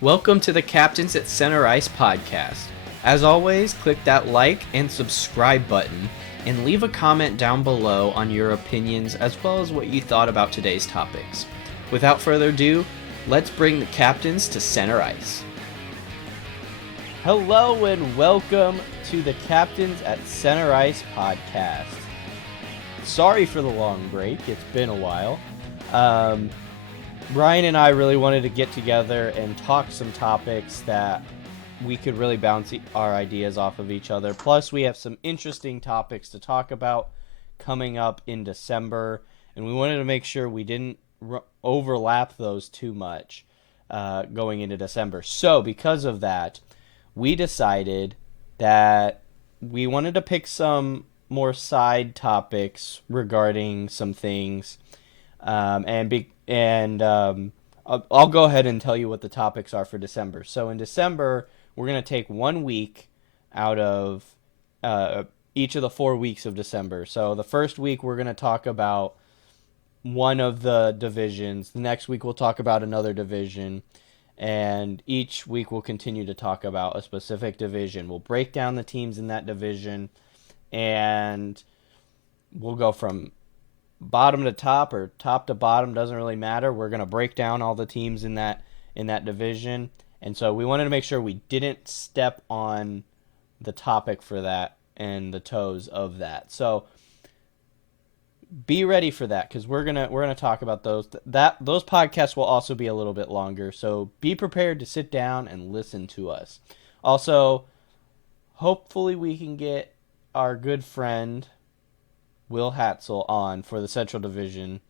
Welcome to the Captains at Center Ice podcast. As always, click that like and subscribe button and leave a comment down below on your opinions as well as what you thought about today's topics. Without further ado, let's bring the captains to center ice. Hello and welcome to the Captains at Center Ice podcast. Sorry for the long break, it's been a while. Ryan and I really wanted to get together and talk some topics that we could really bounce our ideas off of each other. Plus, we have some interesting topics to talk about coming up in December, and we wanted to make sure we didn't overlap those too much going into December. So, because of that, we decided that we wanted to pick some more side topics regarding some things, I'll go ahead and tell you what the topics are for December. So in December, we're going to take 1 week out of each of the 4 weeks of December. So the first week, we're going to talk about one of the divisions. The next week, we'll talk about another division. And each week, we'll continue to talk about a specific division. We'll break down the teams in that division, and we'll go from bottom to top or top to bottom, doesn't really matter. We're going to break down all the teams in that division. And so we wanted to make sure we didn't step on the topic for that and the toes of that. So be ready for that, because we're gonna talk about those. Those podcasts will also be a little bit longer. So be prepared to sit down and listen to us. Also, hopefully we can get our good friend Will Hatzel on for the Central Division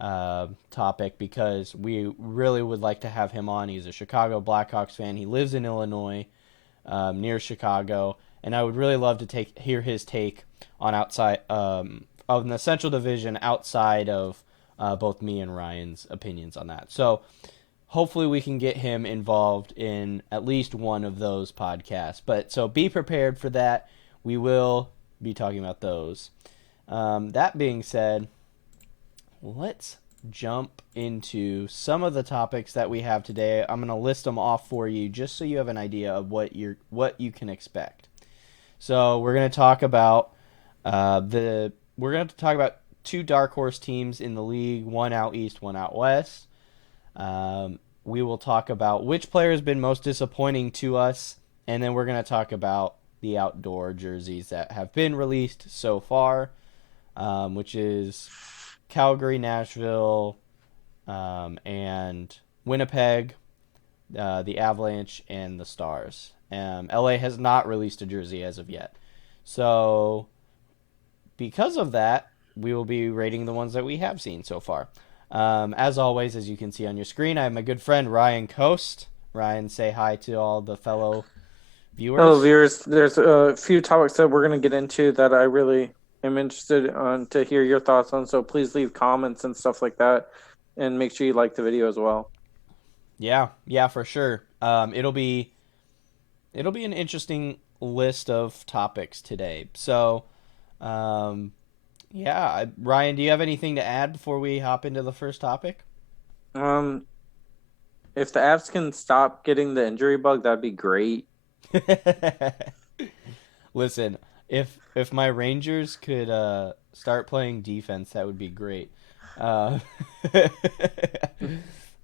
topic, because we really would like to have him on. He's a Chicago Blackhawks fan. He lives in Illinois, near Chicago, and I would really love to hear his take on outside of the Central Division outside of both me and Ryan's opinions on that. So hopefully we can get him involved in at least one of those podcasts. But so be prepared for that. We will be talking about those. That being said, let's jump into some of the topics that we have today. I'm going to list them off for you just so you have an idea of what you can expect. So we're going to talk about two dark horse teams in the league, one out east, one out west. We will talk about which player has been most disappointing to us, and then we're going to talk about the outdoor jerseys that have been released so far. Which is Calgary, Nashville, and Winnipeg, the Avalanche, and the Stars. LA has not released a jersey as of yet. So, because of that, we will be rating the ones that we have seen so far. As always, as you can see on your screen, I have my good friend Ryan Coast. Ryan, say hi to all the fellow viewers. Hello, viewers. There's a few topics that we're going to get into that I really am interested to hear your thoughts on. So please leave comments and stuff like that, and make sure you like the video as well. Yeah, for sure. It'll be an interesting list of topics today. So, Ryan, do you have anything to add before we hop into the first topic? If the Avs can stop getting the injury bug, that'd be great. Listen, if my Rangers could start playing defense, that would be great. But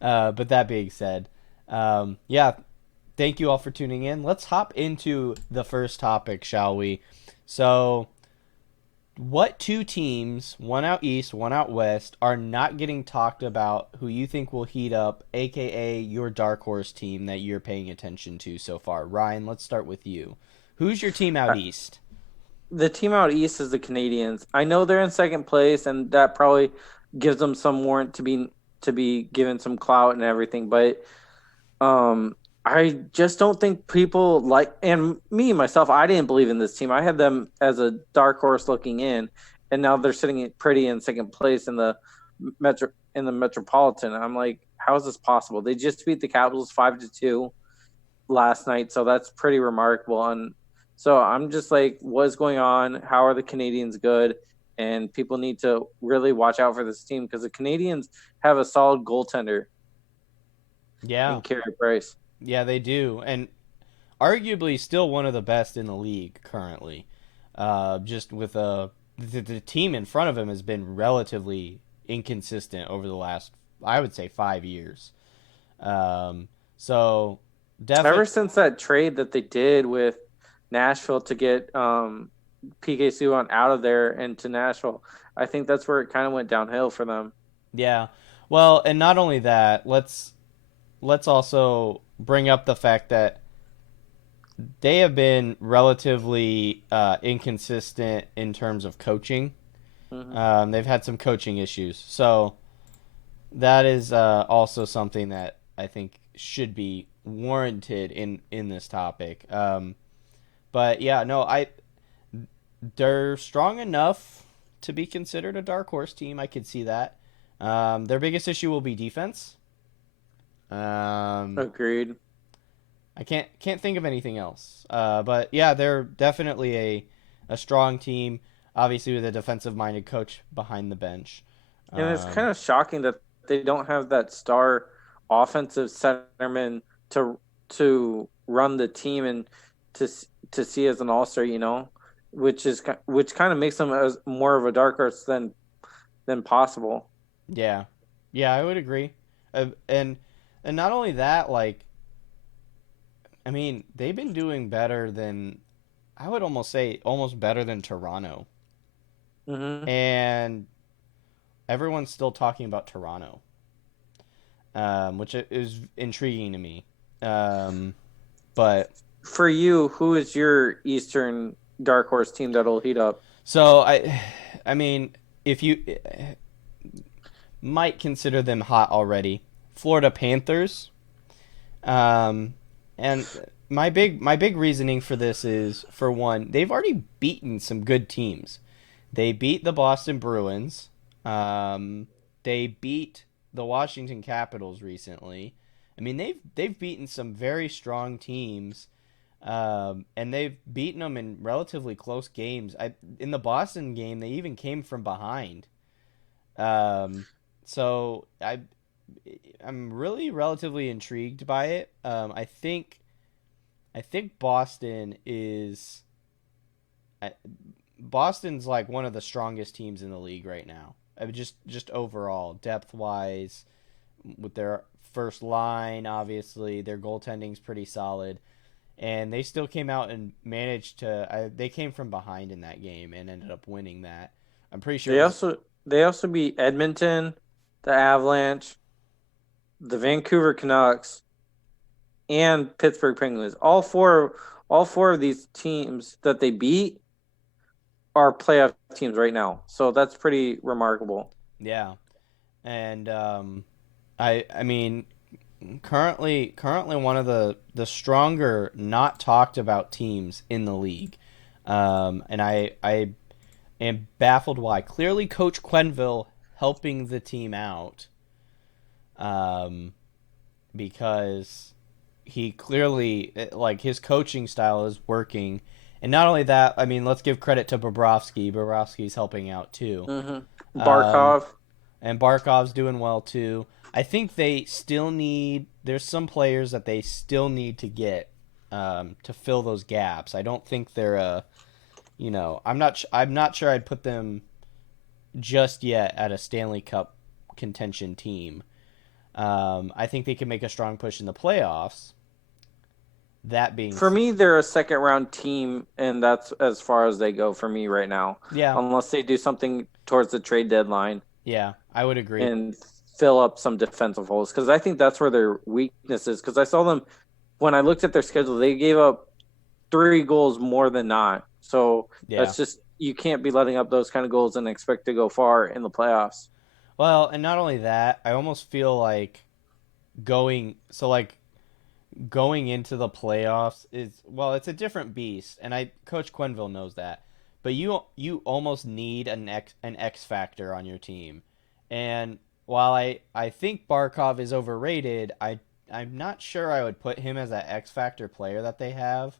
that being said, thank you all for tuning in. Let's hop into the first topic, shall we? So, what two teams, one out east, one out west, are not getting talked about who you think will heat up, aka your dark horse team that you're paying attention to so far? Ryan, let's start with you. Who's your team out east? The team out east is the Canadians. I know they're in second place, and that probably gives them some warrant to be given some clout and everything. But I just don't think people like, and me myself, I didn't believe in this team. I had them as a dark horse looking in, and now they're sitting pretty in second place in the Metropolitan. I'm like, how is this possible? They just beat the Capitals 5-2 last night, so that's pretty remarkable. And so I'm just like, what's going on? How are the Canadians good? And people need to really watch out for this team, because the Canadians have a solid goaltender Yeah. in Carey Price. Yeah, they do, and arguably still one of the best in the league currently. Just with the team in front of him has been relatively inconsistent over the last, I would say, 5 years. Um, so Ever definitely, since that trade that they did with Nashville to get PK Subban out of there into Nashville, I think that's where it kind of went downhill for them. yeah. Well, and not only that, let's also bring up the fact that they have been relatively inconsistent in terms of coaching. Hmm. They've had some coaching issues, so that is also something that I think should be warranted in this topic. But yeah, no, they're strong enough to be considered a dark horse team. I could see that. Their biggest issue will be defense. Um, Agreed. I can't think of anything else. But yeah, they're definitely a strong team. Obviously, with a defensive minded coach behind the bench. And it's Um, kind of shocking that they don't have that star offensive centerman to run the team and to to see as an all-star, which kind of makes them as more of a dark horse than possible. yeah, yeah, I would agree. And not only that, like I mean, they've been doing better than I would almost say almost better than Toronto. Hmm. And everyone's still talking about Toronto, which is intriguing to me. Um, but For you, who is your Eastern dark horse team that'll heat up? so I mean, if you might consider them hot already, Florida Panthers. Um, and my big reasoning for this is for one, they've already beaten some good teams. They beat the Boston Bruins. Um, they beat the Washington Capitals recently. I mean, they've beaten some very strong teams, and they've beaten them in relatively close games. In the Boston game, they even came from behind. Um, so I'm really relatively intrigued by it. I think Boston is Boston's like one of the strongest teams in the league right now. I mean, just overall depth wise, with their first line, obviously their goaltending's pretty solid, and they still came out and managed to. They came from behind in that game and ended up winning that. I'm pretty sure it They was. also they also beat Edmonton, the Avalanche, the Vancouver Canucks, and Pittsburgh Penguins. All four of these teams that they beat are playoff teams right now. So that's pretty remarkable. Yeah, and I mean currently one of the stronger not talked about teams in the league. And I am baffled why. Clearly, Coach Quenville helping the team out, um, because he clearly like his coaching style is working. And not only that, I mean, let's give credit to Bobrovsky. Bobrovsky's helping out too. Hmm. Um, Barkov. and Barkov's doing well too. I think they still need. There's some players that they still need to get to fill those gaps. I don't think they're a. I'm not sure I'd put them just yet at a Stanley Cup contention team. I think they can make a strong push in the playoffs. That being, For me, they're a second round team, and that's as far as they go for me right now. yeah, Unless they do something towards the trade deadline yeah, I would agree. and fill up some defensive holes, because I think that's where their weakness is. Because I saw them when I looked at their schedule, they gave up 3 goals more than not. So Yeah. that's just you can't be letting up those kind of goals and expect to go far in the playoffs. Well, and not only that, I almost feel like going into the playoffs is well, it's a different beast, and I Coach Quenville knows that. But you almost need an X factor on your team, and while I think Barkov is overrated, I'm not sure I would put him as that X factor player that they have.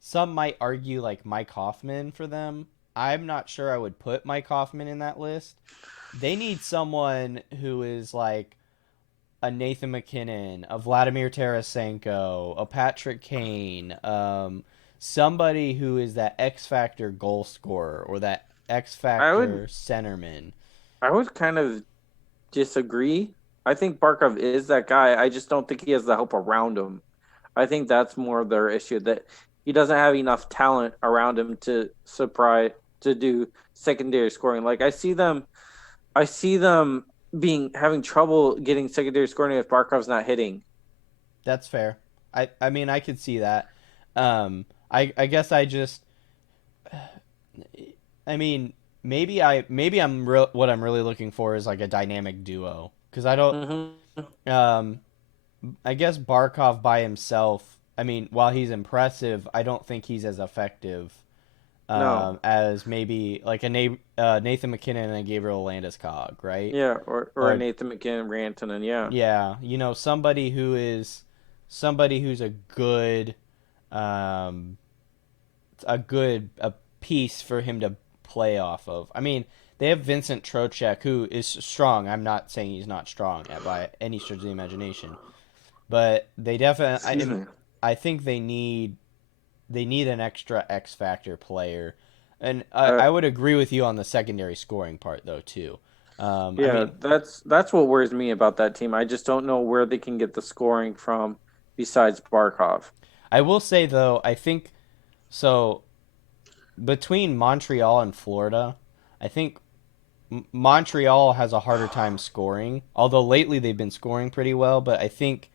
Some might argue like Mike Hoffman for them. I'm not sure I would put Mike Hoffman in that list. They need someone who is like a Nathan McKinnon, a Vladimir Tarasenko, a Patrick Kane, somebody who is that X factor goal scorer or that X I would factor centerman. I would kind of disagree. I think Barkov is that guy. I just don't think he has the help around him. I think that's more of their issue, that he doesn't have enough talent around him to surprise to do secondary scoring. Like I see them being having trouble getting secondary scoring if Barkov's not hitting. That's fair. I mean I could see that. I guess I just I mean maybe what I'm really looking for is like a dynamic duo because I don't Mm-hmm. um I guess Barkov by himself. I mean, while he's impressive, I don't think he's as effective No. as maybe like Nathan McKinnon and a Gabriel Landeskog, right? Yeah, or Or Nathan McKinnon, Rantanen, yeah. yeah, somebody who's um, a piece for him to play off of. I mean, they have Vincent Trocheck, who is strong. I'm not saying he's not strong by any stretch of the imagination, but they Excuse definitely. me. I think they need an extra X factor player, and Uh, I would agree with you on the secondary scoring part though too. I yeah, mean, that's what worries me about that team. I just don't know where they can get the scoring from besides Barkov. I will say though, I think so between Montreal and Florida, I think Montreal has a harder time scoring. Although lately they've been scoring pretty well, but I think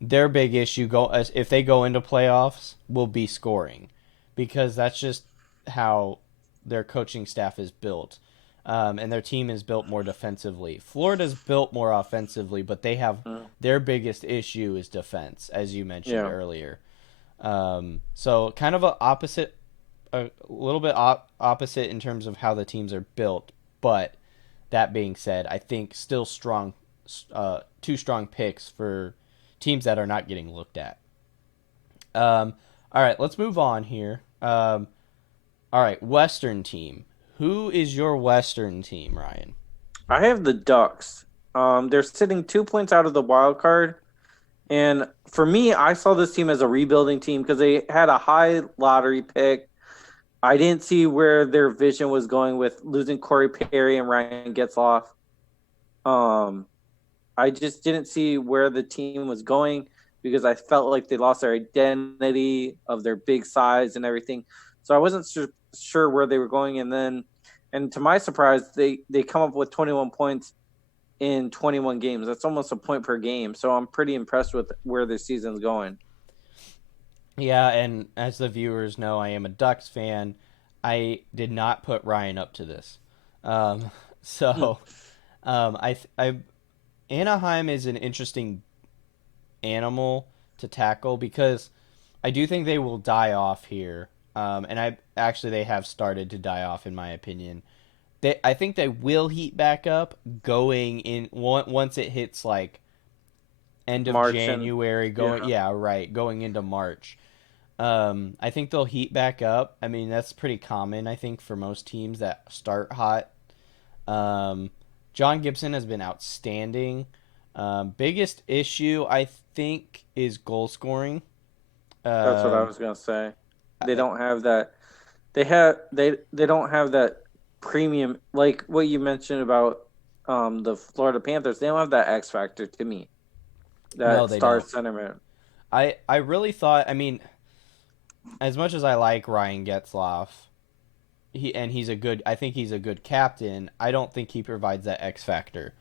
their big issue if they go into playoffs will be scoring because that's just how their coaching staff is built. And their team is built more defensively. Florida's built more offensively, but they have Mm, their biggest issue is defense, as you mentioned yeah. earlier. So kind of a little bit opposite in terms of how the teams are built. But that being said, I think still strong, two strong picks for teams that are not getting looked at. All right, let's move on here. All right, Western team. Who is your Western team, Ryan? I have the Ducks. They're sitting 2 points out of the wild card. And for me, I saw this team as a rebuilding team because they had a high lottery pick. I didn't see where their vision was going with losing Corey Perry and Ryan Getzloff. Um, I just didn't see where the team was going because I felt like they lost their identity of their big size and everything. So I wasn't sure where they were going. And to my surprise, they come up with 21 points in 21 games. That's almost a point per game. So I'm pretty impressed with where this season's going. Yeah, and as the viewers know, I am a Ducks fan. I did not put Ryan up to this. Um, so Anaheim is an interesting animal to tackle because I do think they will die off here. And they have started to die off in my opinion. I think they will heat back up going in once it hits like end of March and January going yeah. yeah, right, going into March. I think they'll heat back up. I mean, that's pretty common I think for most teams that start hot. Um, John Gibson has been outstanding. Biggest issue I think is goal scoring. That's what I Um, was gonna say. They I, don't have that. They don't have that premium like what you mentioned about the Florida Panthers. They don't have that X factor to me. no, That they star don't. centerman. I really thought. I mean, as much as I like Ryan Getzloff, he's a good. I think he's a good captain. I don't think he provides that X factor.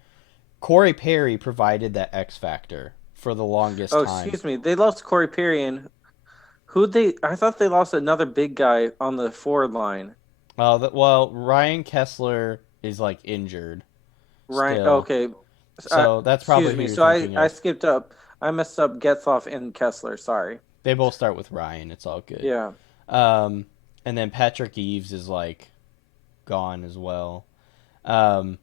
Corey Perry provided that X factor for the longest Oh, time. excuse me. They lost Corey Perry and who they? I thought they lost another big guy on the forward line. Ryan Kessler is like injured Ryan. still, Okay. so that's Excuse probably who me. you're So I thinking I of. skipped up. I messed up Getzloff and Kessler. Sorry. They both start with Ryan. It's all good. Yeah. Um, and then Patrick Eves is like gone as well. Um,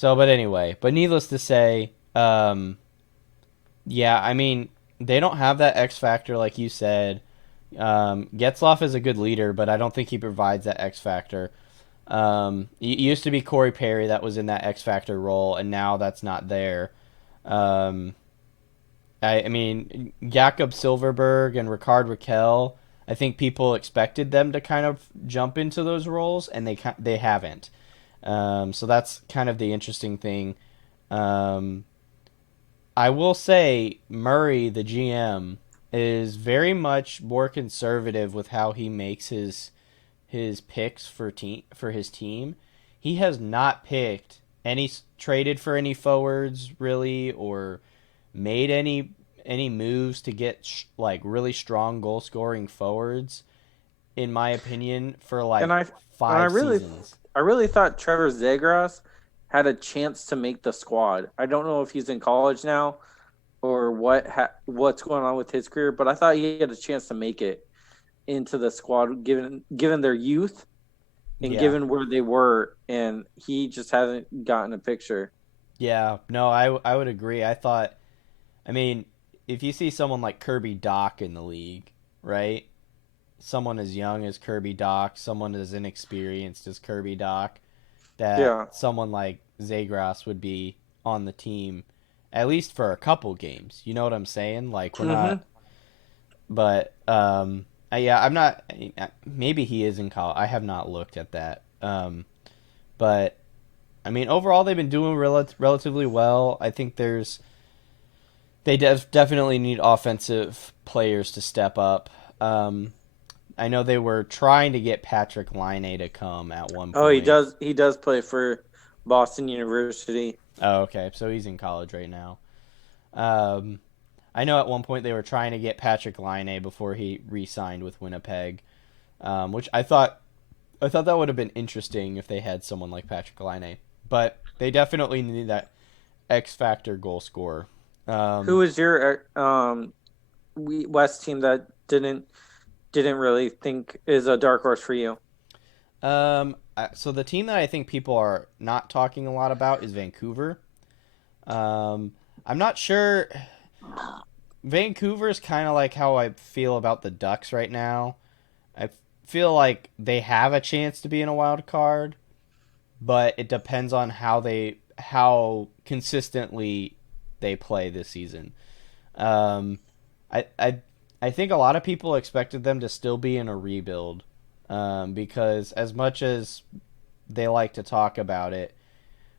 but anyway, but needless to say, yeah, I mean they don't have that X factor like you said. Getzloff is a good leader, but I don't think he provides that X factor. It used to be Corey Perry that was in that X factor role, and now that's not there. Um, I mean, Jakob Silverberg and Ricard Raquel, I think people expected them to kind of jump into those roles, and they haven't. So that's kind of the interesting thing. Um, I will say Murray, the GM, is very much more conservative with how he makes his picks for his team. He has not picked any traded for any forwards really or made any moves to get like really strong goal scoring forwards in my opinion for And like I and I five really seasons. I really thought Trevor Zegras had a chance to make the squad. I don't know if he's in college now or what's going on with his career, but I thought he had a chance to make it into the squad given their youth and Yeah. given where they were, and he just hasn't gotten a picture. Yeah, no, I would agree. I mean, if you see someone like Kirby Doc in the league, right? Someone as young as Kirby Doc, someone as inexperienced as Kirby Doc, that Yeah. someone like Zagras would be on the team at least for a couple games. You know what I'm saying? Like we're not, Mm-hmm. but yeah, I'm not. Maybe he is in college. I have not looked at that. But I mean, overall they've been doing relatively well. I think definitely need offensive players to step up. Um, I know they were trying to get Patrick Laine to come at one Oh, he point. does. He does play for Boston University. Oh, okay, so he's in college right now. Um, I know at one point they were trying to get Patrick Laine before he re-signed with Winnipeg, which I thought that would have been interesting if they had someone like Patrick Laine. But they definitely need that X factor goal scorer. Who Um, is your West team that didn't really think is a dark horse for you? so the team that I think people are not talking a lot about is Vancouver. Um, I'm not sure. Vancouver is kind of like how I feel about the Ducks right now. I feel like they have a chance to be in a wild card, but it depends on how consistently they play this season. Um, I I I think a lot of people expected them to still be in a rebuild, because as much as they like to talk about it,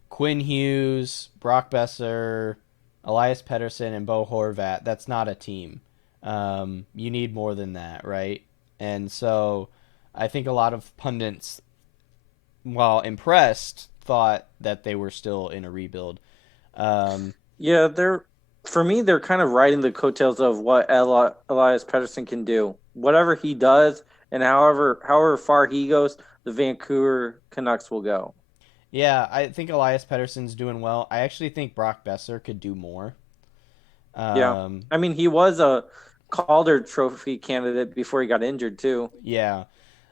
Quinn Hughes, Brock Besser, Elias Pettersson, and Bo Horvat, that's not a team. You need more than that, right? And so I think a lot of pundits, while impressed, thought that they were still in a rebuild. Um, Yeah, they're for me. They're kind of riding the coattails of what Elias Pettersson can do. Whatever he does, and however far he goes, the Vancouver Canucks will go. yeah, I think Elias Pettersson's doing well. I actually think Brock Besser could do more. Yeah, Um, I mean he was a Calder Trophy candidate before he got injured too. yeah,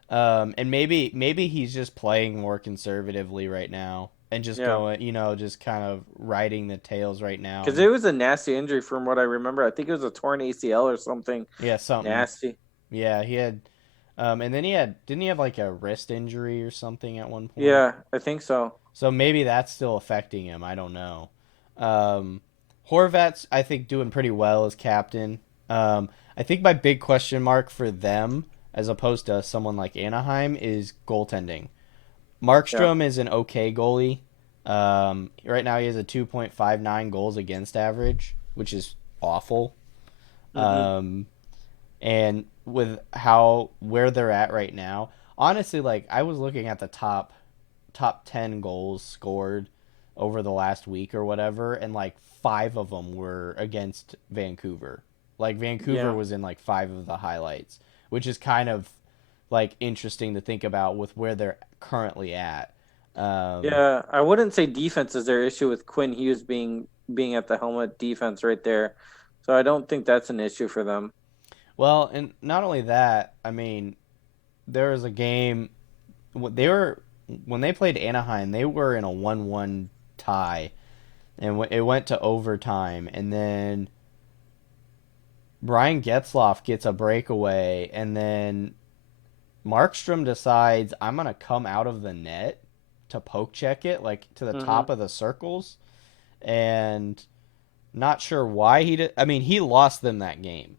and maybe he's just playing more conservatively right now and just Yeah, going, just kind of riding the tails right now. because And it was a nasty injury from what I remember. I think it was a torn ACL or something yeah, something. nasty. Yeah, he had, and then didn't he have like a wrist injury or something at one point? Yeah, I think so. So maybe that's still affecting him. I don't know. Um, Horvat's, I think, doing pretty well as captain. I think my big question mark for them, as opposed to someone like Anaheim, is goaltending. Yeah. Markstrom is an okay goalie. Right now, he has a 2.59 goals against average, which is awful. Hmm. Um, and with where they're at right now, honestly, like I was looking at the top 10 goals scored over the last week or whatever, and like five of them were against Vancouver. Like Vancouver Yeah. was in like five of the highlights, which is kind of like interesting to think about with where they're currently at. Um, Yeah, I wouldn't say defense is their issue with Quinn Hughes being at the helmet defense right there. So I don't think that's an issue for them. well, and not only that, I mean, there was a game they were when they played Anaheim, they were in a 1-1 tie, and it went to overtime, and then Brian Getzloff gets a breakaway, and then Markstrom decides I'm gonna come out of the net to poke check it like to the Hmm. top of the circles, and Not sure why he did. I mean, he lost them that game.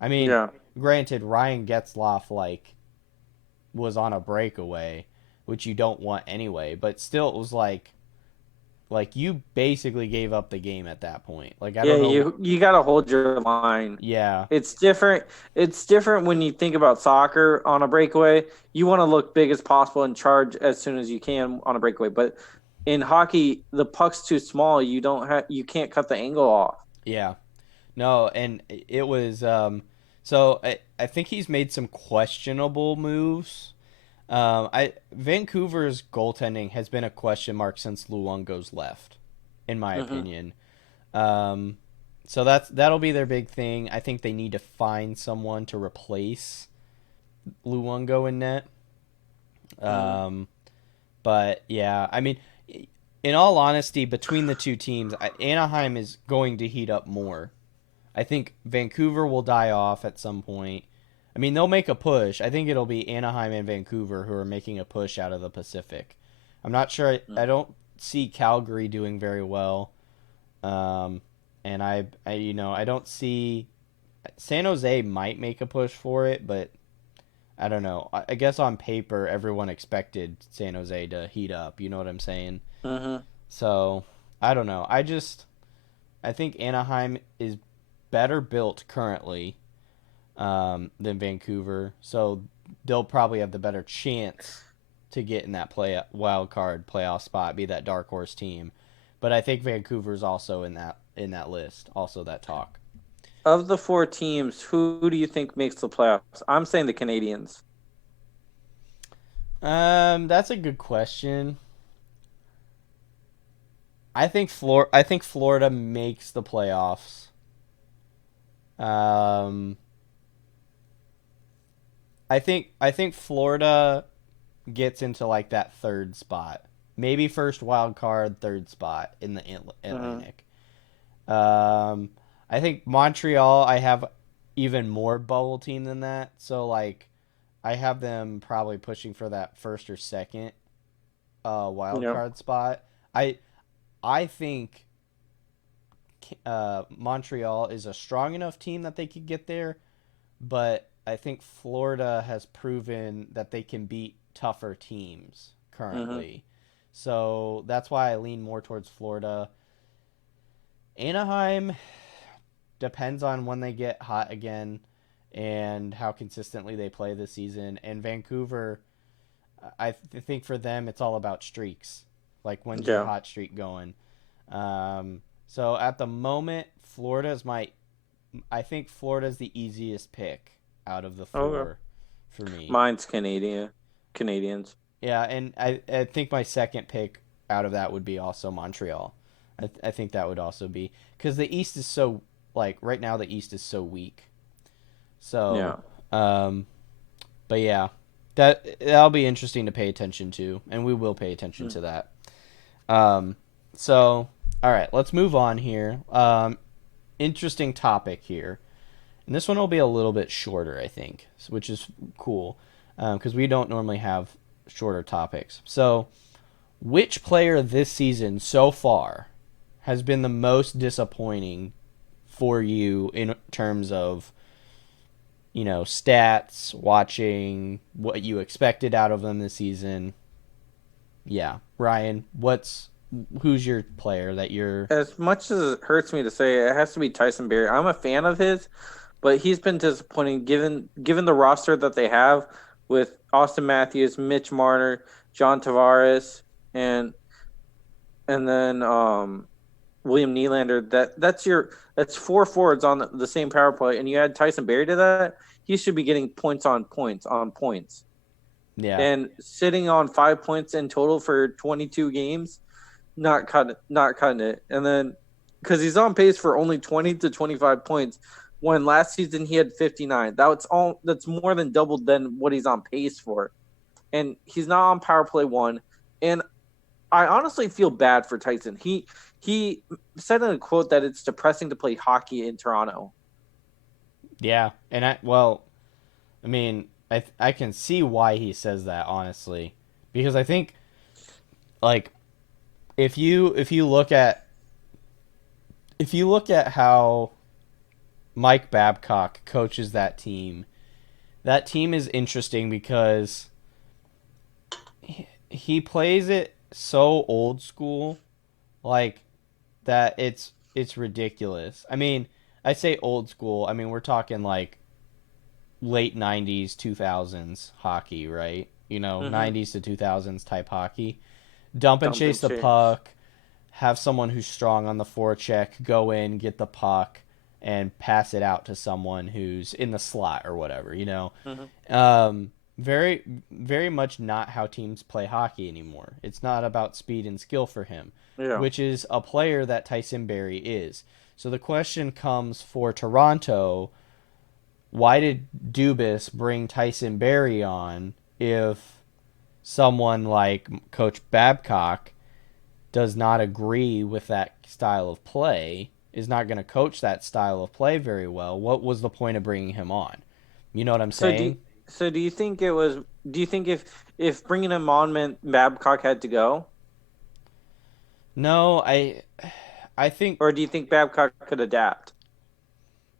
I mean, Yeah. granted, Ryan Getzlaff was on a breakaway, which you don't want anyway. But still, it was like you basically gave up the game at that point. Like I Yeah, don't know. you got to hold your line. Yeah, It's different. It's different when you think about soccer on a breakaway. You want to look big as possible and charge as soon as you can on a breakaway. But in hockey, the puck's too small. You can't cut the angle off. yeah. No, and it was so I think he's made some questionable moves. I Vancouver's goaltending has been a question mark since Luongo's left, in my Hmm. opinion. Um, so that'll be their big thing. I think they need to find someone to replace Luongo in net. Hmm. Um, but yeah, I mean, in all honesty, between the two teams, Anaheim is going to heat up more. I think Vancouver will die off at some point. I mean, they'll make a push. I think it'll be Anaheim and Vancouver who are making a push out of the Pacific. I'm not sure. I don't see Calgary doing very well. Um, and I don't see San Jose might make a push for it, but I don't know. I guess on paper, everyone expected San Jose to heat up. You know what I'm saying? Hmm. So I don't know. I think Anaheim is better built currently than Vancouver, so they'll probably have the better chance to get in that play wild card playoff spot, be that dark horse team. But I think Vancouver's also in that list, also that talk. Of the four teams, who do you think makes the playoffs? I'm saying the Canadians. That's a good question. I think Florida makes the playoffs. Um, I think Florida gets into like that third spot, maybe first wild card, third spot in the Hmm. Atlantic. Um, I think Montreal. I have even more bubble team than that, so like I have them probably pushing for that first or second wild Yep. card spot. I I think Montreal is a strong enough team that they could get there, but I think Florida has proven that they can beat tougher teams Hmm. currently. So that's why I lean more towards Florida. Anaheim depends on when they get hot again and how consistently they play this season. And Vancouver, think for them, it's all about streaks. Like, when's your Yeah. hot streak going? So at the moment, I think Florida's the easiest pick out of the Okay. four for me. Mine's Canadians. Yeah, and I think my second pick out of that would be also Montreal. I think that would also be because the East is so like right now the East is so weak. So, Yeah. um, but yeah, that'll be interesting to pay attention to, and we will pay attention Mm. to that. Um, so all right, let's move on here. Interesting topic here, and this one will be a little bit shorter, I think, which is cool because we don't normally have shorter topics. So, which player this season so far has been the most disappointing for you in terms of stats, watching what you expected out of them this season? Yeah, Ryan, who's your player that you're? As much as it hurts me to say, it has to be Tyson Berry. I'm a fan of his, but he's been disappointing given the roster that they have with Austin Matthews, Mitch Marner, John Tavares, and then William Nylander. That's four forwards on the same power play, and you add Tyson Berry to that. He should be getting points on points on points, Yeah, and sitting on 5 points in total for 22 games, not cutting it. And then because he's on pace for only 20 to 25 points, when last season he had 59. That's more than doubled than what he's on pace for, and he's not on power play one. And I honestly feel bad for Tyson. He said in a quote that it's depressing to play hockey in Toronto. yeah, and I mean, I can see why he says that honestly, because I think like if you look at if you look at how Mike Babcock coaches that team is interesting because he plays it so old school, like that it's ridiculous. I mean, I say old school. I mean, we're talking like late 90s, 2000s hockey, right? You know, Mm-hmm. 90s to 2000s type hockey. Dump and Dump chase and the chase. puck, have someone who's strong on the forecheck go in, get the puck, and pass it out to someone who's in the slot or whatever, you know? Mm-hmm. Very, very much not how teams play hockey anymore. It's not about speed and skill for him, Yeah. which is a player that Tyson Barrie is. So the question comes for Toronto, why did Dubas bring Tyson Barrie on if someone like Coach Babcock does not agree with that style of play, is not going to coach that style of play very well? What was the point of bringing him on? You know what I'm So do saying? so do you think it was? Do you think if bringing him on meant Babcock had to go, No, I think or do you think Babcock could adapt?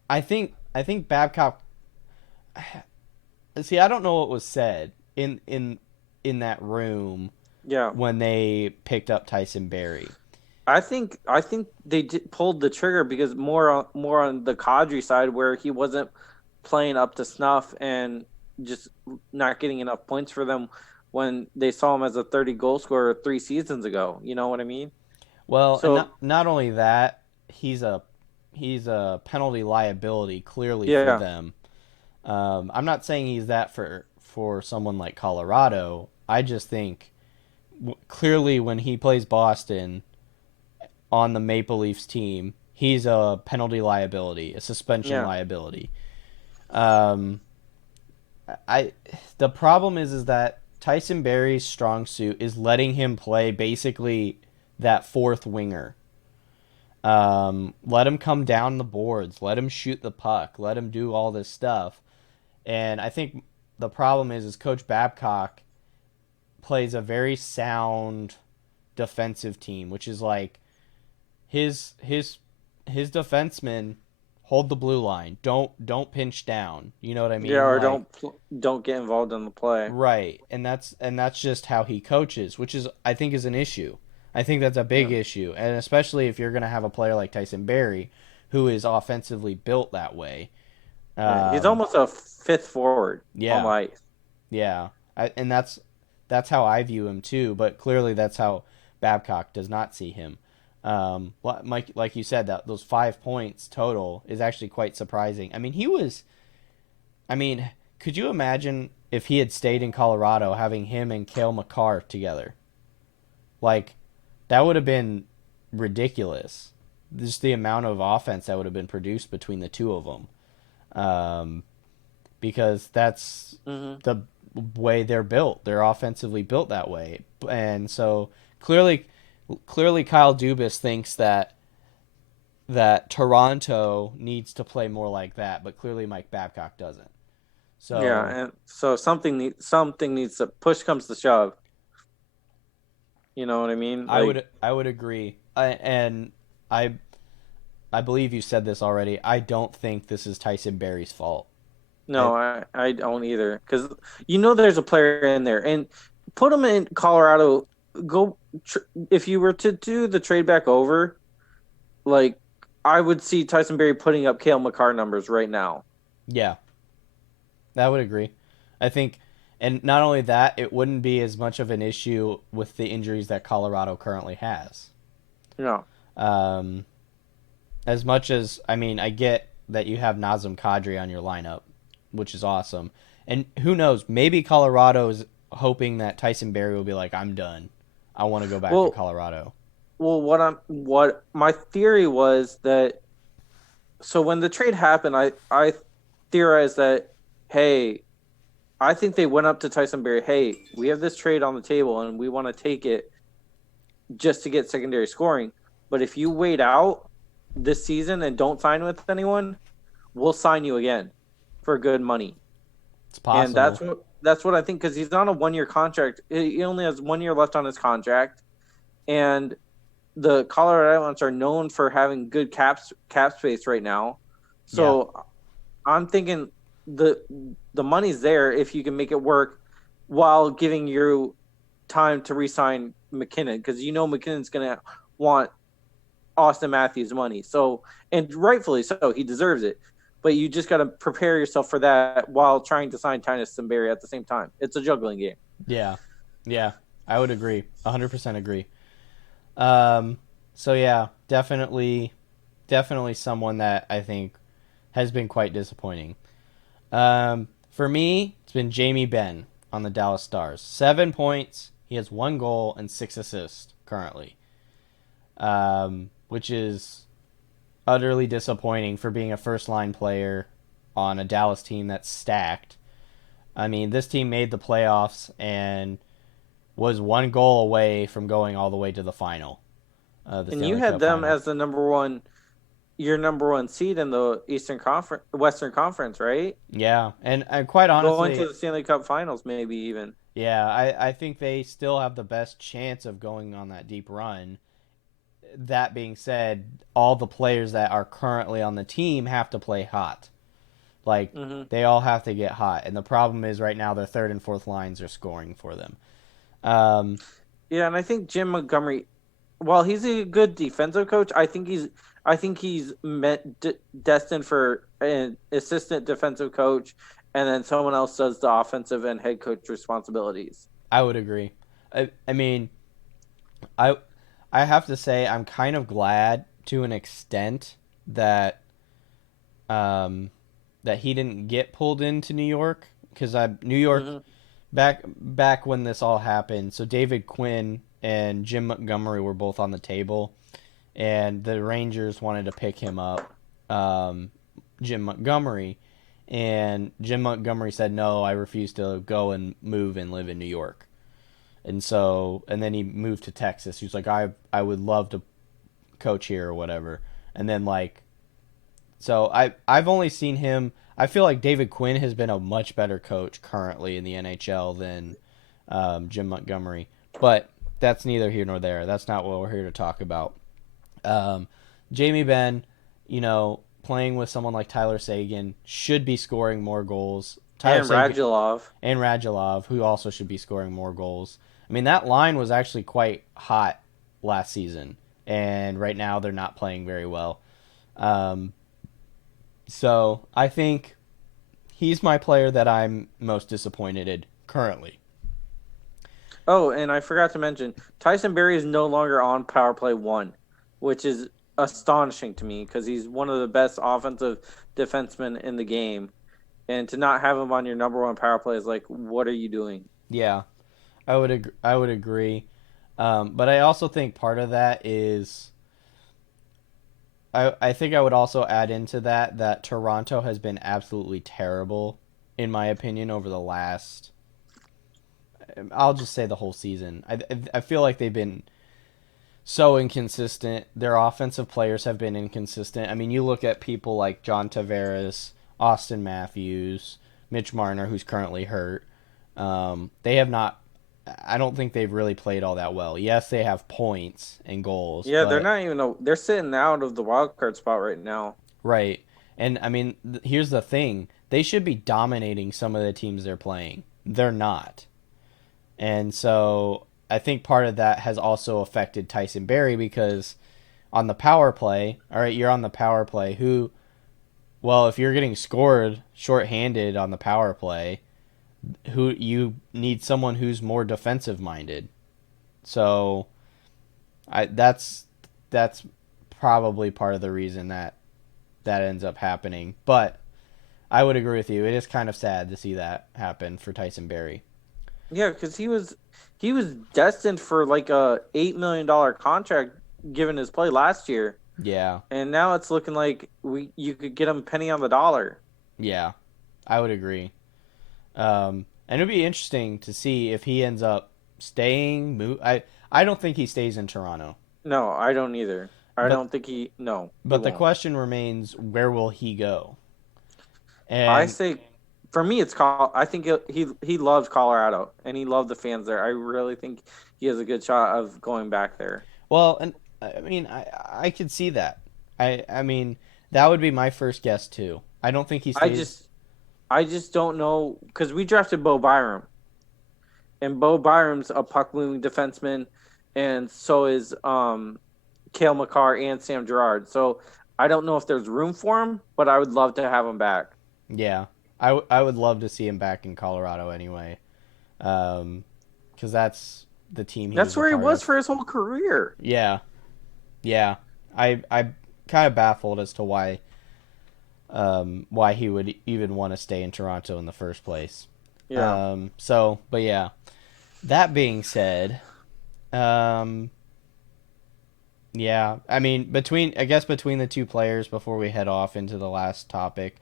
I think Babcock. See, I don't know what was said in that room Yeah. when they picked up Tyson Barrie. I think they pulled the trigger because more on the Kadri side where he wasn't playing up to snuff and just not getting enough points for them when they saw him as a 30 goal scorer 3 seasons ago. You know what I mean? Well, and So not only that, he's a he's a penalty liability clearly for yeah, them. I'm not saying he's that for someone like Colorado. I just think clearly when he plays Boston on the Maple Leafs team, he's a penalty liability, a suspension yeah, liability. Um, I the problem is that Tyson Barrie's strong suit is letting him play basically that fourth winger. Let him come down the boards, let him shoot the puck, let him do all this stuff. And I think the problem is Coach Babcock plays a very sound defensive team, which is like his his his defensemen hold the blue line. Don't pinch down. You know what I yeah, mean? or Like don't get involved in the play. right. And that's just how he coaches, which is I think is an issue. I think that's a big Yeah, issue. And especially if you're going to have a player like Tyson Barrie who is offensively built that way. yeah, he's Um almost a fifth forward on the yeah. ice. Yeah. And that's how I view him too, but clearly that's how Babcock does not see him. Mike, like you said, that those 5 points total is actually quite surprising. I mean, he was. I mean, could you imagine if he had stayed in Colorado, having him and Cale Makar together? Like, that would have been ridiculous. Just the amount of offense that would have been produced between the two of them. Um, because that's Hmm. the way they're built. They're offensively built that way, and so clearly, clearly Kyle Dubas thinks that Toronto needs to play more like that, but clearly Mike Babcock doesn't. Yeah, So and so something needs to push comes to shove. You know what I mean? Like I would agree, and I I believe you said this already. I don't think this is Tyson Barrie's fault. I no, I don't either because there's a player in there and put him in Colorado. Go tr if you were to do the trade back over, like I would see Tyson Berry putting up Kale McCarr numbers right now. Yeah, I would agree. I think, and not only that, it wouldn't be as much of an issue with the injuries that Colorado currently has. No, Um, as much as I mean, I get that you have Nazem Kadri on your lineup, which is awesome, and who knows, maybe Colorado is hoping that Tyson Barrie will be like, "I'm done. I want to go back to well, Colorado." what my theory was that so when the trade happened, I theorized that hey, I think they went up to Tyson Berry. Hey, we have this trade on the table and we want to take it just to get secondary scoring. But if you wait out this season and don't sign with anyone, we'll sign you again for good money. It's And possible. that's what I think because he's on a 1 year contract. He only has 1 year left on his contract, and the Colorado Avalanche are known for having good cap space right now. Yeah. So I'm thinking the the money's there if you can make it work while giving you time to re-sign McKinnon, because McKinnon's going to want Austin Matthews money. So, and rightfully so, he deserves it. But you just got to prepare yourself for that while trying to sign Tyson Barrie at the same time. It's a juggling game. Yeah. Yeah. I would agree. 100% agree. Um, so yeah, definitely someone that I think has been quite disappointing. For me, it's been Jamie Benn on the Dallas Stars. 7 points. He has 1 goal and 6 assists currently, which is utterly disappointing for being a first line player on a Dallas team that's stacked. I mean, this team made the playoffs and was 1 goal away from going all the way to the final, the And you Stanley had Cup them final. as your number one seed in the Western Conference, right? Yeah, and quite Going to honestly, the Stanley Cup Finals, maybe even. yeah, I think they still have the best chance of going on that deep run. That being said, all the players that are currently on the team have to play hot. Like, Hmm. they all have to get hot. And the problem is right now their third and fourth lines are scoring for them. Um, Yeah, and I think Jim Montgomery, while he's a good defensive coach, I think he's destined for an assistant defensive coach, and then someone else does the offensive and head coach responsibilities. I would agree. I mean, I I have to say I'm kind of glad to an extent that um, that he didn't get pulled into New York because New York Hmm. back when this all happened. So David Quinn and Jim Montgomery were both on the table, and the Rangers wanted to pick him up, um, Jim Montgomery, and Jim Montgomery said no, I refuse to go and move and live in New York. And then he moved to Texas. He was like, I would love to coach here or whatever. And then like so I've only seen him. I feel like David Quinn has been a much better coach currently in the NHL than Jim Montgomery, but that's neither here nor there. That's not what we're here to talk about. Um, Jamie Benn, playing with someone like Tyler Sagan should be scoring more goals. Tyler And Sagan Radulov. and Radulov, who also should be scoring more goals. I mean, that line was actually quite hot last season, and right now they're not playing very well. Um, so I think he's my player that I'm most disappointed in currently. Oh, and I forgot to mention, Tyson Berry is no longer on power play one, which is astonishing to me because he's one of the best offensive defensemen in the game. And to not have him on your number one power play is like, what are you doing? Yeah, I would agree. But I also think part of that is I think I would also add into that Toronto has been absolutely terrible in my opinion over the last, I'll just say the whole season. I feel like they've been so inconsistent. Their offensive players have been inconsistent. I mean, you look at people like John Tavares, Austin Matthews, Mitch Marner, who's currently hurt. They have not. I don't think they've really played all that well. Yes, they have points and goals, Yeah, they're but not even. They're sitting out of the wild card spot right now. right. And I mean, here's the thing: they should be dominating some of the teams they're playing. They're not. And so I think part of that has also affected Tyson Berry because on the power play, all right, you're on the power play. Well, if you're getting scored shorthanded on the power play, who you need someone who's more defensive minded. So that's probably part of the reason that ends up happening. But I would agree with you. It is kind of sad to see that happen for Tyson Berry. Yeah, because he was destined for like a $8 million contract given his play last year, Yeah, and now it's looking like you could get him penny on the dollar. yeah, I would agree. And it'd be interesting to see if he ends up staying. I don't think he stays in Toronto, No, I don't either. I but don't think he. No, he but the won't. question remains, where will he go? I And say, for me, it's Col. I think he loves Colorado and he loved the fans there. I really think he has a good shot of going back there. well, and I mean, I could see that. I mean, that would be my first guess too. I don't think he I stays. just I just don't know because we drafted Bo Byram, and Bo Byram's a puck moving defenseman, and so is Kale McCarr and Sam Gerard. So I don't know if there's room for him, but I would love to have him back. Yeah, I would love to see him back in Colorado anyway, because that's the team he That's was a where he part was of. for his whole career. Yeah, yeah. I kind of baffled as to why he would even want to stay in Toronto in the first place. Yeah. So, but yeah. That being said, um, yeah, I mean, between the two players before we head off into the last topic,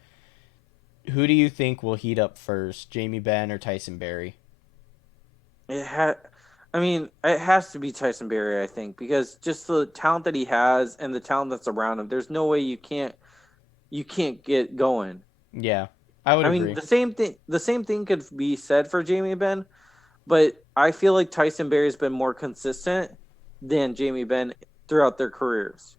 who do you think will heat up first, Jamie Benn or Tyson Berry? It had, I mean, it has to be Tyson Berry, I think, because just the talent that he has and the talent that's around him. There's no way you can't get going. Yeah, I would I mean, agree. the same thing could be said for Jamie Benn, but I feel like Tyson Berry's been more consistent than Jamie Benn throughout their careers.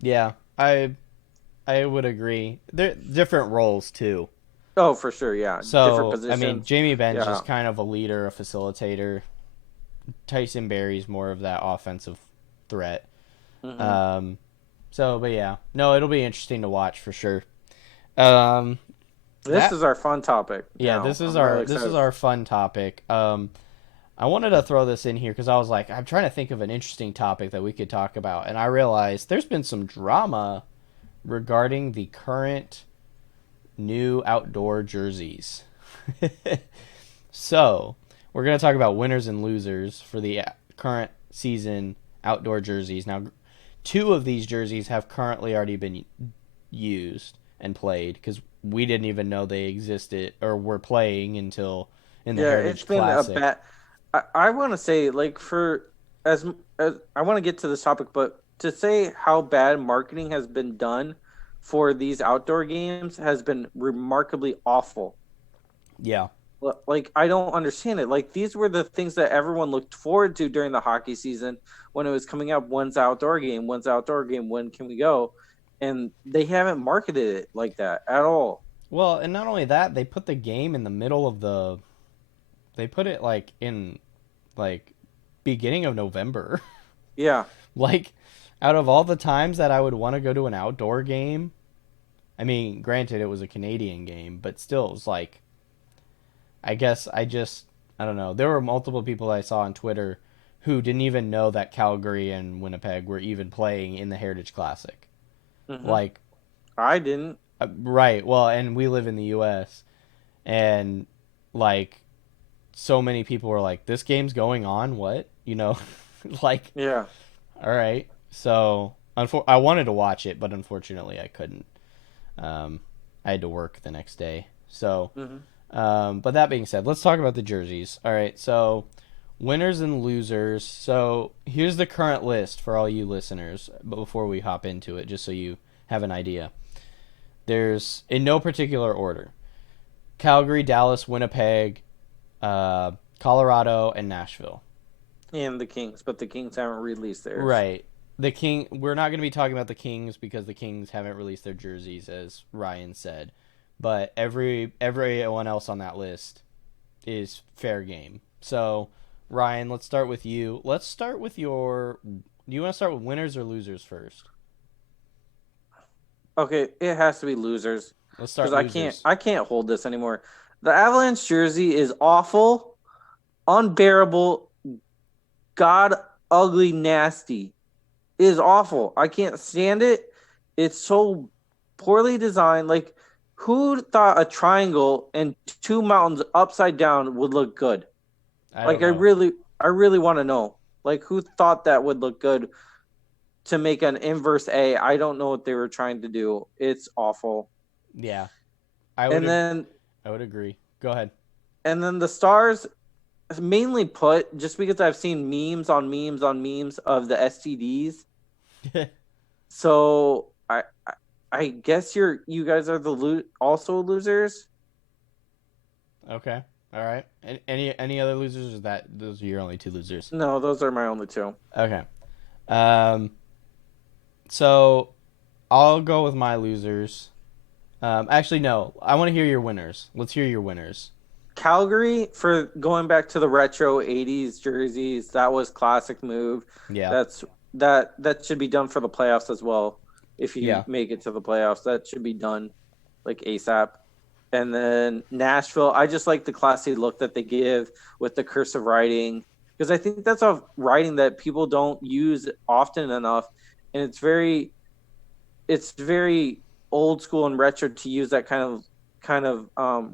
Yeah, I would agree. They're different roles too. Oh, for sure, yeah, different So, I mean, positions. Jamie Benn's Yeah. just kind of a leader, a facilitator. Tyson Berry's more of that offensive threat. hmm Um, so, but yeah, no, it'll be interesting to watch for sure. Um, This that is our fun topic yeah, now. I'm really this is excited. our fun topic. I wanted to throw this in here because I was like, I'm trying to think of an interesting topic that we could talk about, and I realized there's been some drama regarding the current new outdoor jerseys. So, we're going to talk about winners and losers for the current season outdoor jerseys. Now, two of these jerseys have currently already been used and played because we didn't even know they existed or were playing until in the Yeah, it's Heritage been a Classic. bad. I want to say like as I want to get to this topic, but to say how bad marketing has been done for these outdoor games has been remarkably awful. Yeah. Like I don't understand it. Like these were the things that everyone looked forward to during the hockey season when it was coming up. When's the outdoor game? When's the outdoor game? When can we go? And they haven't marketed it like that at all. Well, and not only that, they put the game in the middle of the. They put it like in, like, beginning of November. Yeah, Like, out of all the times that I would want to go to an outdoor game, I mean, granted it was a Canadian game, but still, it was like, I guess I don't know. There were multiple people I saw on Twitter who didn't even know that Calgary and Winnipeg were even playing in the Heritage Classic. hmm Like, I didn't. right. Well, and we live in the U.S. and like so many people were like, "This game's going on. What?" Like, Yeah. all right. So, I wanted to watch it, but unfortunately, I couldn't. Um, I had to work the next day. So, hmm but that being said, let's talk about the jerseys. All right. So, winners and losers. So, here's the current list for all you listeners. But before we hop into it, just so you have an idea, there's in no particular order: Calgary, Dallas, Winnipeg, Colorado, and Nashville. And the Kings, but the Kings haven't released theirs. Right. The King. We're not going to be talking about the Kings because the Kings haven't released their jerseys, as Ryan said. But everyone else on that list is fair game. So, Ryan, let's start with you. Let's start with your. Do you want to start with winners or losers first? Okay, it has to be losers Let's because start I can't losers. I can't hold this anymore. The Avalanche jersey is awful, unbearable, god ugly, nasty. It is awful. I can't stand it. It's so poorly designed. Like who thought a triangle and two mountains upside down would look good? I don't Like I know. really I really want to know. Like who thought that would look good to make an inverse A? I don't know what they were trying to do. It's awful. Yeah, I would. And then I would agree. Go ahead. the stars mainly put just because I've seen memes on memes on memes of the STDs. So I guess you guys are also losers. Okay. All right. Any other losers? Or that those are your only two losers? No, those are my only two. Okay. Um, so I'll go with my losers. Actually, no. I want to hear your winners. Let's hear your winners. Calgary, for going back to the retro '80s jerseys, that was classic move. Yeah, That's that should be done for the playoffs as well. If you yeah, make it to the playoffs, that should be done like ASAP. And then Nashville, I just like the classy look that they give with the cursive writing because I think that's a writing that people don't use often enough, and it's very old school and retro to use that kind of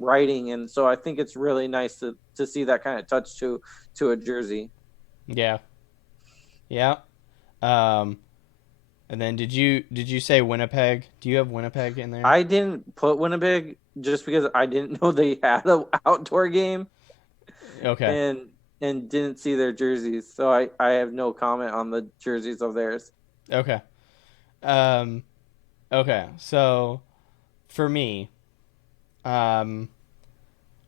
writing, and so I think it's really nice to see that kind of touch to a jersey. yeah, yeah. Um, and then did you say Winnipeg? Do you have Winnipeg in there? I didn't put Winnipeg just because I didn't know they had an outdoor game Okay, and didn't see their jerseys, so I have no comment on the jerseys of theirs. okay. Um, okay. So for me, um,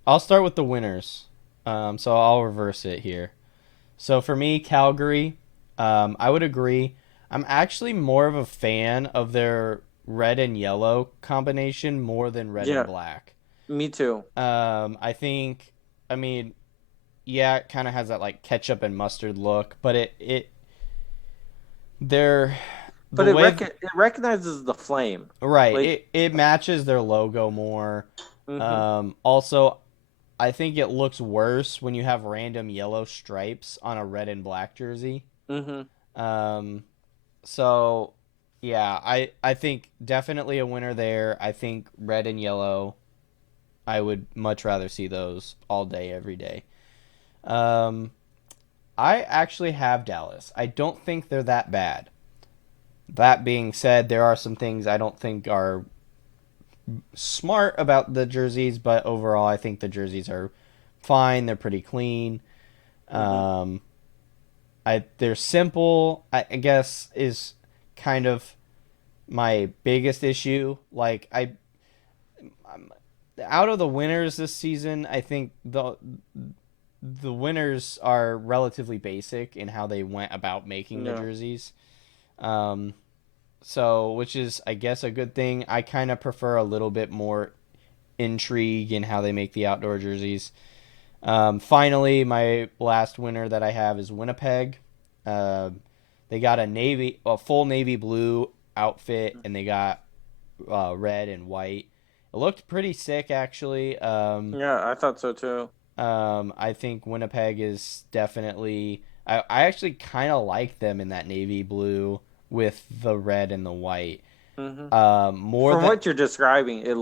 I'll start with the winners. So I'll reverse it here. So for me, Calgary, I would agree. I'm actually more of a fan of their red and yellow combination more than red and Yeah, black. me too. I think, I mean, yeah, it kind of has that like ketchup and mustard look, but they're the But it way, it recognizes the flame. right? Like, It matches their logo more. hmm Also, I think it looks worse when you have random yellow stripes on a red and black jersey. hmm Um, so yeah, I think definitely a winner there. I think red and yellow. I would much rather see those all day, every day. Um, I actually have Dallas. I don't think they're that bad. That being said, there are some things I don't think are smart about the jerseys, but overall, I think the jerseys are fine. They're pretty clean. hmm Um, they're simple. I guess is kind of my biggest issue. Like I'm out of the winners this season, I think the winners are relatively basic in how they went about making the Yeah. jerseys. Um, so which is I guess a good thing. I kind of prefer a little bit more intrigue in how they make the outdoor jerseys. Finally, my last winner that I have is Winnipeg. Uh, they got a full navy blue outfit, and they got red and white. It looked pretty sick, actually. Yeah, I thought so too. I think Winnipeg is definitely. I actually kind of like them in that navy blue with the red and the white. hmm More From than what you're describing, it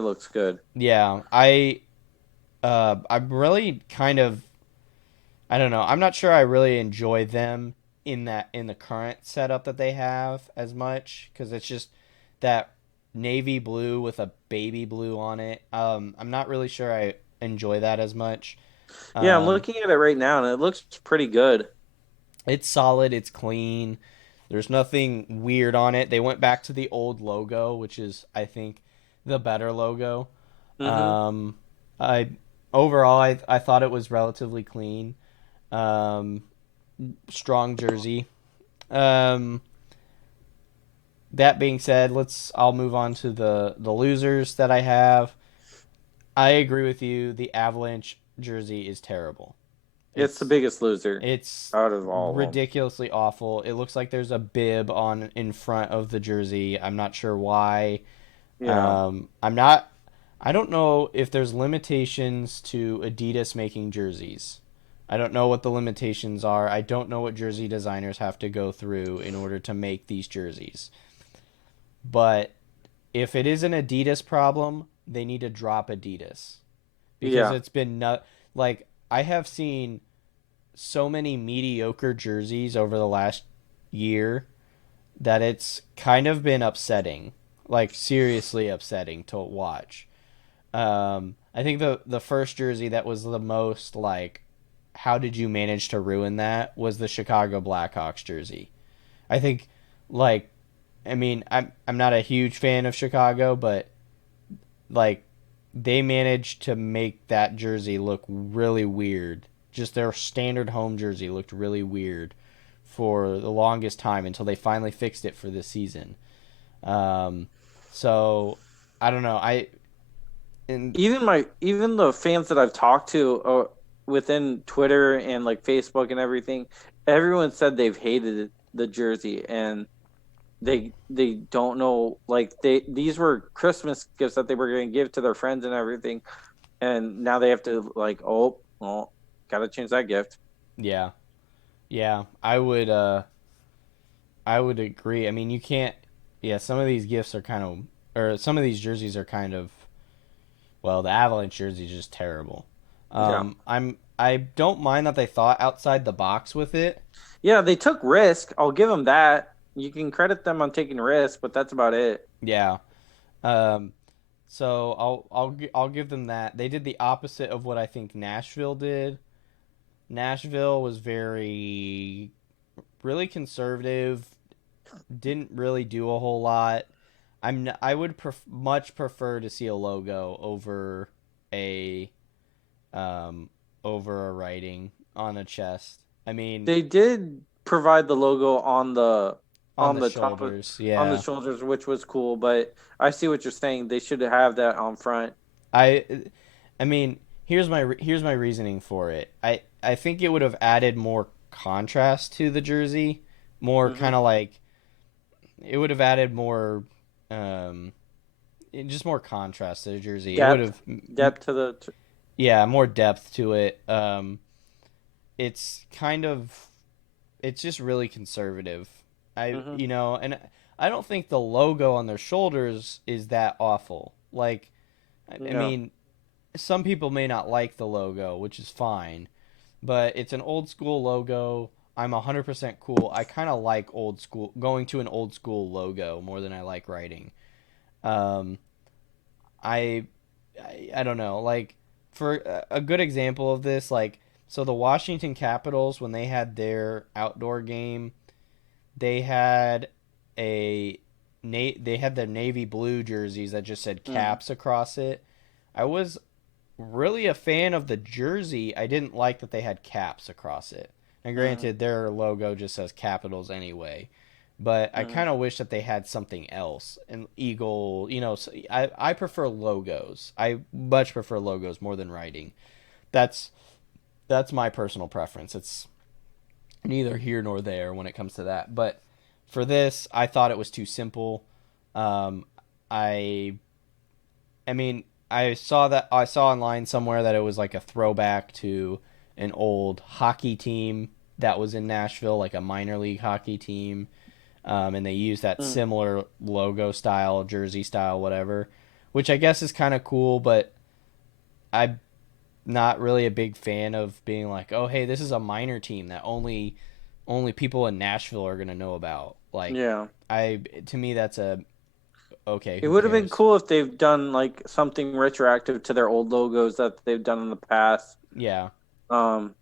looks good. yeah, I'm really kind of I don't know. I'm not sure I really enjoy them in the current setup that they have as much because it's just that navy blue with a baby blue on it. I'm not really sure I enjoy that as much. Yeah, I'm Um, looking at it right now, and it looks pretty good. it's solid. It's clean. There's nothing weird on it. They went back to the old logo, which is I think the better logo. hmm Um, I overall I thought it was relatively clean. Um, Strong jersey. Um, that being said, I'll move on to the losers that I have. I agree with you. The Avalanche jersey is terrible. It's the It's biggest loser it's out of all of them. ridiculously awful. It looks like there's a bib on in front of the jersey. I'm not sure why. Yeah, I'm not. I don't know if there's limitations to Adidas making jerseys. I don't know what the limitations are. I don't know what jersey designers have to go through in order to make these jerseys. But if it is an Adidas problem, they need to drop Adidas because yeah, it's been like I have seen so many mediocre jerseys over the last year that it's kind of been upsetting, like seriously upsetting to watch. I think the first jersey that was the most like, how did you manage to ruin that was the Chicago Blackhawks jersey. I think, like, I mean, I'm not a huge fan of Chicago, but like, they managed to make that jersey look really weird. Just their standard home jersey looked really weird for the longest time until they finally fixed it for this season. Um, so I don't know. I and Even the fans that I've talked to within Twitter and like Facebook and everything, everyone said they've hated the jersey and they don't know, like these were Christmas gifts that they were going to give to their friends and everything, and now they have to like, oh well, gotta change that gift. yeah, yeah, I would agree. I mean, you can't. Yeah, some of these gifts are kind of, or some of these jerseys are kind of. Well, the Avalanche jersey is just terrible. Yeah, I don't mind that they thought outside the box with it. yeah, they took risk. I'll give them that. You can credit them on taking risk, but that's about it. Yeah. Um, so I'll give them that. They did the opposite of what I think Nashville did. Nashville was very really conservative, didn't really do a whole lot. I would much prefer to see a logo a um over a writing on a chest. I mean, They did provide the logo on the top of shoulders. on the Yeah. shoulders, which was cool. But I see what you're saying. They should have that on front. I I mean, here's my reasoning for it. I think it would have added more contrast to the jersey, more kind Hmm. of like it would have added more um just more contrast to the jersey. It would Depth, have depth to the. yeah, more depth to it. It's kind of it's just really conservative. Hmm. And I don't think the logo on their shoulders is that awful. Like I No, mean, some people may not like the logo, which is fine, but it's an old school logo. I'm 100% cool. I kind of like old school going to an old school logo more than I like writing. Um, I, I don't know. Like for a good example of this, like so the Washington Capitals when they had their outdoor game, they had a they had their navy blue jerseys that just said mm, Caps across it. I was really a fan of the jersey. I didn't like that they had caps across it. And mm, granted, their logo just says Capitals anyway. But I mm. kind of wish that they had something else. An eagle, I prefer logos. I much prefer logos more than writing. That's that's my personal preference. It's neither here nor there when it comes to that. But for this, I thought it was too simple. Um, I I mean, I saw online somewhere that it was like a throwback to an old hockey team that was in Nashville, like a minor league hockey team, and they used that Mm. similar logo style, jersey style, whatever, which I guess is kind of cool. But I'm not really a big fan of being like, oh, hey, this is a minor team that only people in Nashville are gonna know about. Like, Yeah. I to me that's a okay, It who would have been cares? cool if they've done like something retroactive to their old logos that they've done in the past. Yeah. Um,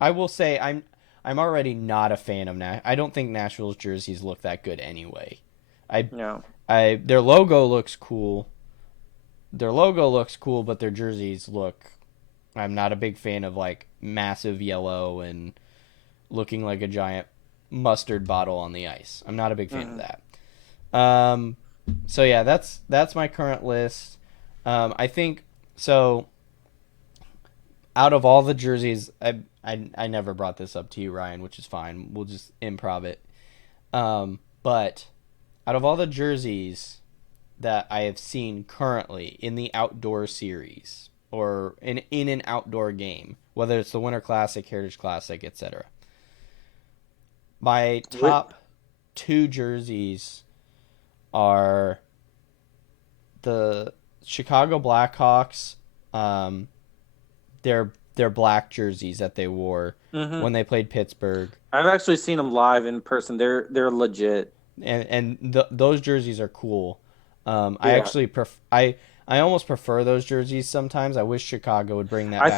I will say I'm already not a fan of Nash. I don't think Nashville's jerseys look that good anyway. I yeah. I their logo looks cool. Their logo looks cool, but their jerseys look. I'm not a big fan of like massive yellow and looking like a giant mustard bottle on the ice. I'm not a big fan of Hmm. that. Um, so yeah, that's my current list. I think so. Out of all the jerseys, I never brought this up to you, Ryan, which is fine. We'll just improv it. But out of all the jerseys that I have seen currently in the outdoor series or in an outdoor game, whether it's the Winter Classic, Heritage Classic, etc., my Wait. top two jerseys are the Chicago Blackhawks. Um, their black jerseys that they wore Hmm. when they played Pittsburgh, I've actually seen them live in person. They're legit. and those jerseys are cool. I Yeah. actually I almost prefer those jerseys sometimes. I wish Chicago would bring that back.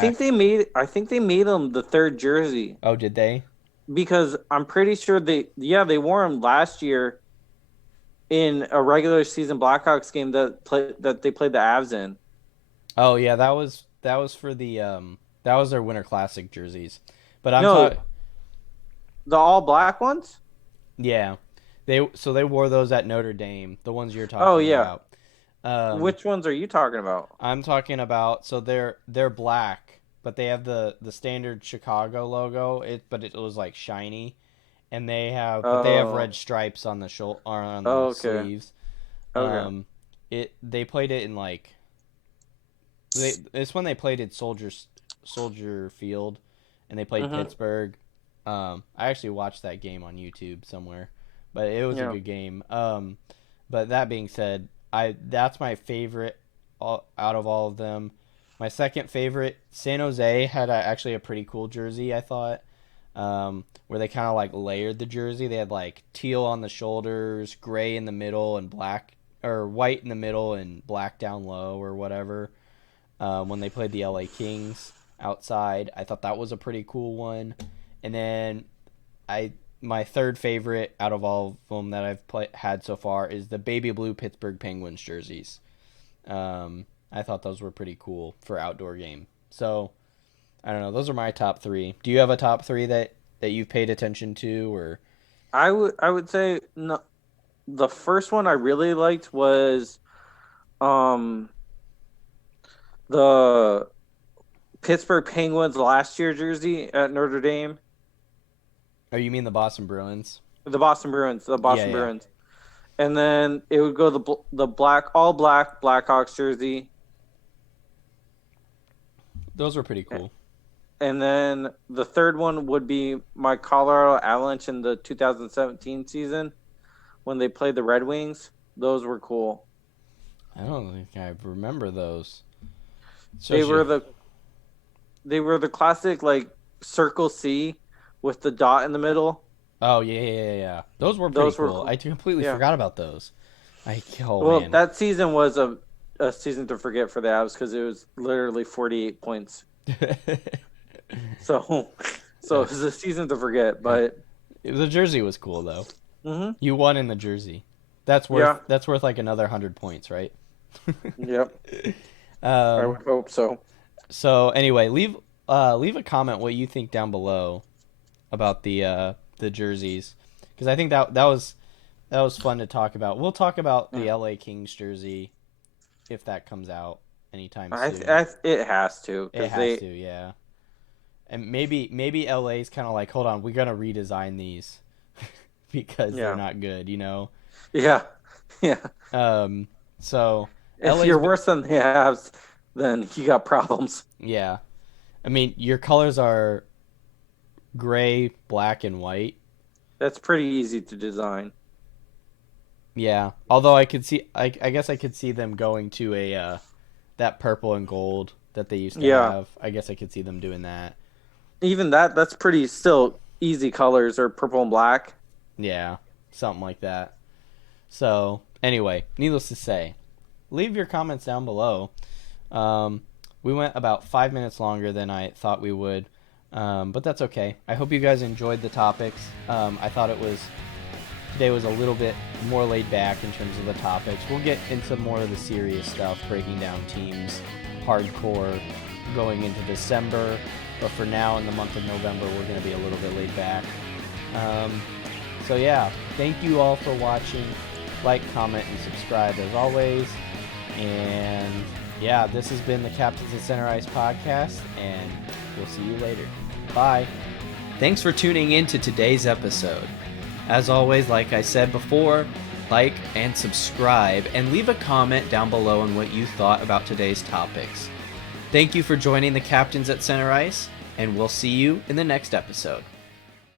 I think they made them the third jersey Oh, did they? because I'm pretty sure they wore them last year in a regular season Blackhawks game that they played the Avs in. Oh yeah, that was for the that was their Winter Classic jerseys. But I'm No, talking. The all black ones? Yeah, they wore those at Notre Dame, the ones you're Oh talking yeah. about. Um, Which ones are you talking about? I'm talking about so they're black, but they have the standard Chicago logo. But it was like shiny, and they have Oh, red stripes on the or on the okay, sleeves. okay. Um, they played it in like it's when they played at Soldier Field, and they played Mhm. Pittsburgh. I actually watched that game on YouTube somewhere, but it was a Yeah. good game. But that being said, I that's my favorite out of all of them. My second favorite, San Jose had actually a pretty cool jersey. I thought, where they kind of like layered the jersey. They had like teal on the shoulders, gray in the middle, and black or white in the middle and black down low or whatever. When they played the LA Kings outside, I thought that was a pretty cool one. And then I my third favorite out of all of them that had so far is the baby blue Pittsburgh Penguins jerseys. I thought those were pretty cool for outdoor game. So I don't know. Those are my top three. Do you have a top three that you've paid attention to, or I would say no. The first one I really liked was um the Pittsburgh Penguins last year jersey at Notre Dame. or you mean the Boston Bruins? The Boston Bruins, the Yeah, Boston yeah. Bruins. And then it would go the black all black Blackhawks jersey. Those were pretty cool. And then the third one would be my Colorado Avalanche in the 2017 season when they played the Red Wings. Those were cool. I don't think I remember those. They Shows were you. the they were the classic like circle C with the dot in the middle. Oh yeah, yeah, yeah, yeah. Those were pretty Those were cool. cool. I completely Yeah. forgot about those. Oh Well, man. that season was a season to forget for the Avs because it was literally 48 points. So so Uh, it was a season to forget. But the jersey was cool though. hmm You won in the jersey. yeah, That's worth like another 100 points, right? yep. I um. would hope so. So anyway, leave a comment what you think down below about the jerseys, because I think that was fun to talk about. We'll talk about the LA Kings jersey if that comes out anytime soon. It has to It because has to, yeah. And maybe LA's kind of like, hold on, we're gonna redesign these because they're yeah, not good, you know. yeah, yeah. Um, so If LA's you're worse than the Avs, then you got problems. yeah. I mean, your colors are gray, black, and white. That's pretty easy to design. Yeah. Although I guess I could see them going to a that purple and gold that they used to Yeah, have. I guess I could see them doing that. even that's pretty still easy colors or purple and black. Yeah, something like that. So anyway, needless to say, leave your comments down below. Um, we went about 5 minutes longer than I thought we would, but that's okay. I hope you guys enjoyed the topics. I thought today was a little bit more laid back in terms of the topics. We'll get into more of the serious stuff, breaking down teams, hardcore, going into December. But for now, in the month of November, we're going to be a little bit laid back. Um, so yeah, thank you all for watching. Like, comment, and subscribe as always. And yeah, this has been the Captains at Center Ice podcast, and we'll see you later. Bye. Thanks for tuning in to today's episode. As always, like I said before, like and subscribe, and leave a comment down below on what you thought about today's topics. Thank you for joining the Captains at Center Ice, and we'll see you in the next episode.